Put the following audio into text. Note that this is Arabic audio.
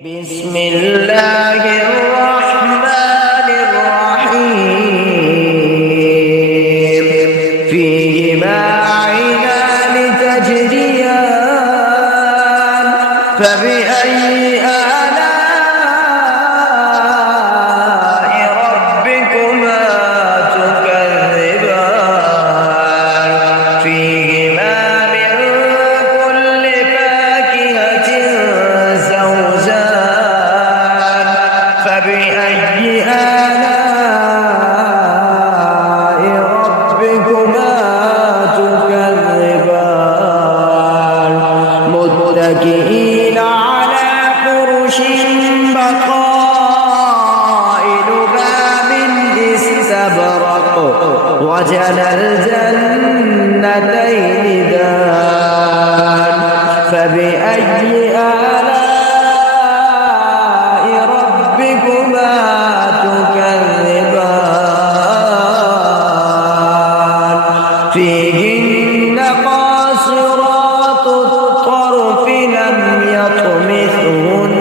بسم الله الرحمن الرحيم فيهما عينان تجريان فبأي آلاء ربكما تكذبان فيهما من كل فاكهة زوجان فبأي آلاء ربكما تكذبان متكئين على فرش بطائنها من استبرق وجنى الجنتين دان فبأي آلاء ربكما تكذبان فيهن قاصرات الطرف لم يطمثهن